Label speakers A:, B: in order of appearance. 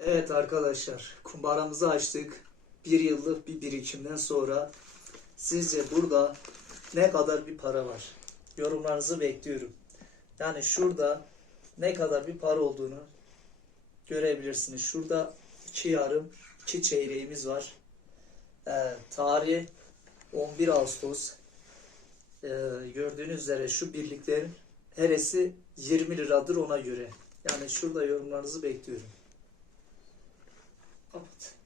A: Evet arkadaşlar, kumbaramızı açtık. Bir yıllık bir birikimden sonra sizce burada ne kadar bir para var? Yorumlarınızı bekliyorum. Yani şurada ne kadar bir para olduğunu görebilirsiniz. Şurada iki yarım, iki çeyreğimiz var. Ee, tarih 11 Ağustos. Ee, gördüğünüz üzere şu birliklerin heresi 20 liradır ona göre. Yani şurada yorumlarınızı bekliyorum. 哦。